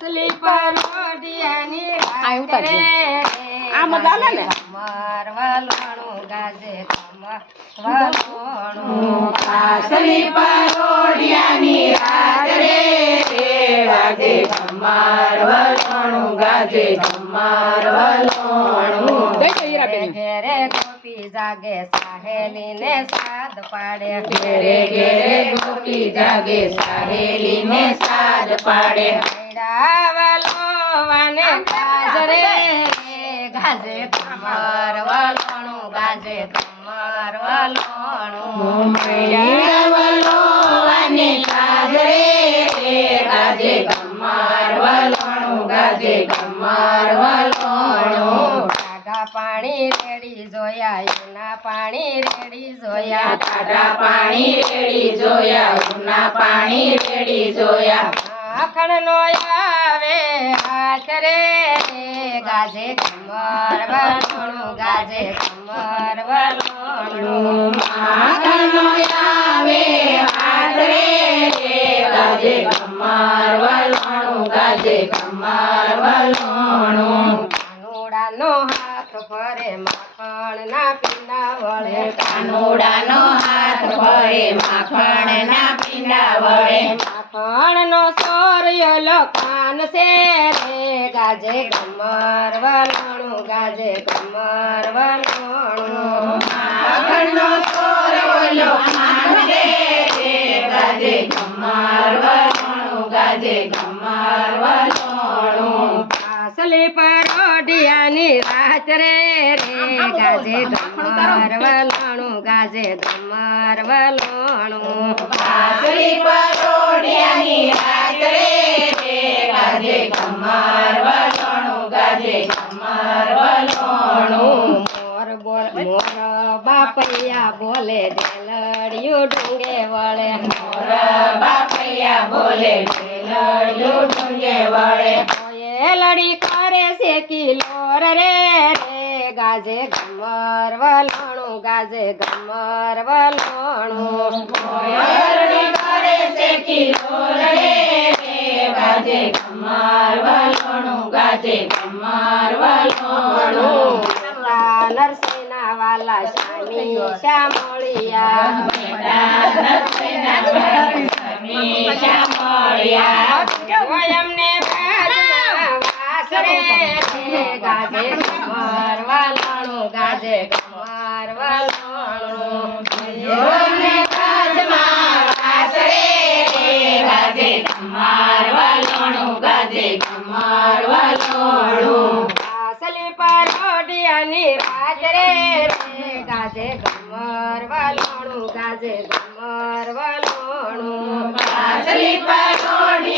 પાસલી પરોઢિયાની આ ઉતારજો. આમ જ હાલે ને કમર વલણું ગાજે કમર વલણું પાસલી પરોઢિયાની રાત રે વાગે કમર વલણું ગાજે કમર વલણું દઈ દો હીરાબેન. ઘેરે ગોપી જાગે સાહેલીને સાદ પાડે ઘેરે ઘેરે ગોપી જાગે સાહેલીને સાદ પાડે વલોવાને ગાજરે ગાજે કમર વલણું ગાજે કમર વલણું વલોવાને ગાજરે ગાજે કમર વલણું ગાજે કમર વલણું ટાઢા પાણી રેડી જોયા એના પાણી રેડી જોયા ટાઢા પાણી રેડી જોયા ઉના પાણી રેડી જોયા માખણનો આવે હાથ રે ગાજે કમર વલણું ગાજે કમર વલણું માખણનો આવે હાથ રે ગાજે કમર વલણું ગાજે કમર વલણું કાનુડાનો હાથ ફરે માખણના પીંડા વળે કાનુડાનો હાથ ફરે માખણના પીંડા વળે માખણનો સોર્યો કાન છે રે ગાજે કમર વલણું ગાજે કમર વલણું માખણનો સોર ઓલો કાન છે ગાજે કમર વલણું ગાજે કમર વલણું પાસલી પરોઢિયાની રાત રે ગાજે કમર વલણું ગાજે કમર વલણું પાસલી પરોઢિયાની રાત રે ગાજે કમર વલણું ગાજે કમર વલણું મોર બાપૈયા બોલે ઢેલડિયું ડુંગે વળે મોર બાપૈયા બોલે ઢેલડિયું ડુંગે વળે લડી કરે છે કિલોર રે ગાજે કમર વલણું ગાજે કમર વલણું મોયરડી કરે છે કિલોર રે ગાજે કમર વલણું ગાજે કમર વલણું નરસિંહના વાલા સ્વામી શ્યામળિયા એમને વાસ રે ગાજે કમર વલણું ગાજે કમર વલણું ગાજે કમર વલણું ગાજે કમર વલણું પાસલી પરોઢિયાની રાત રે ગાજે કમર વલણું ગાજે કમર વલણું પાસલી પર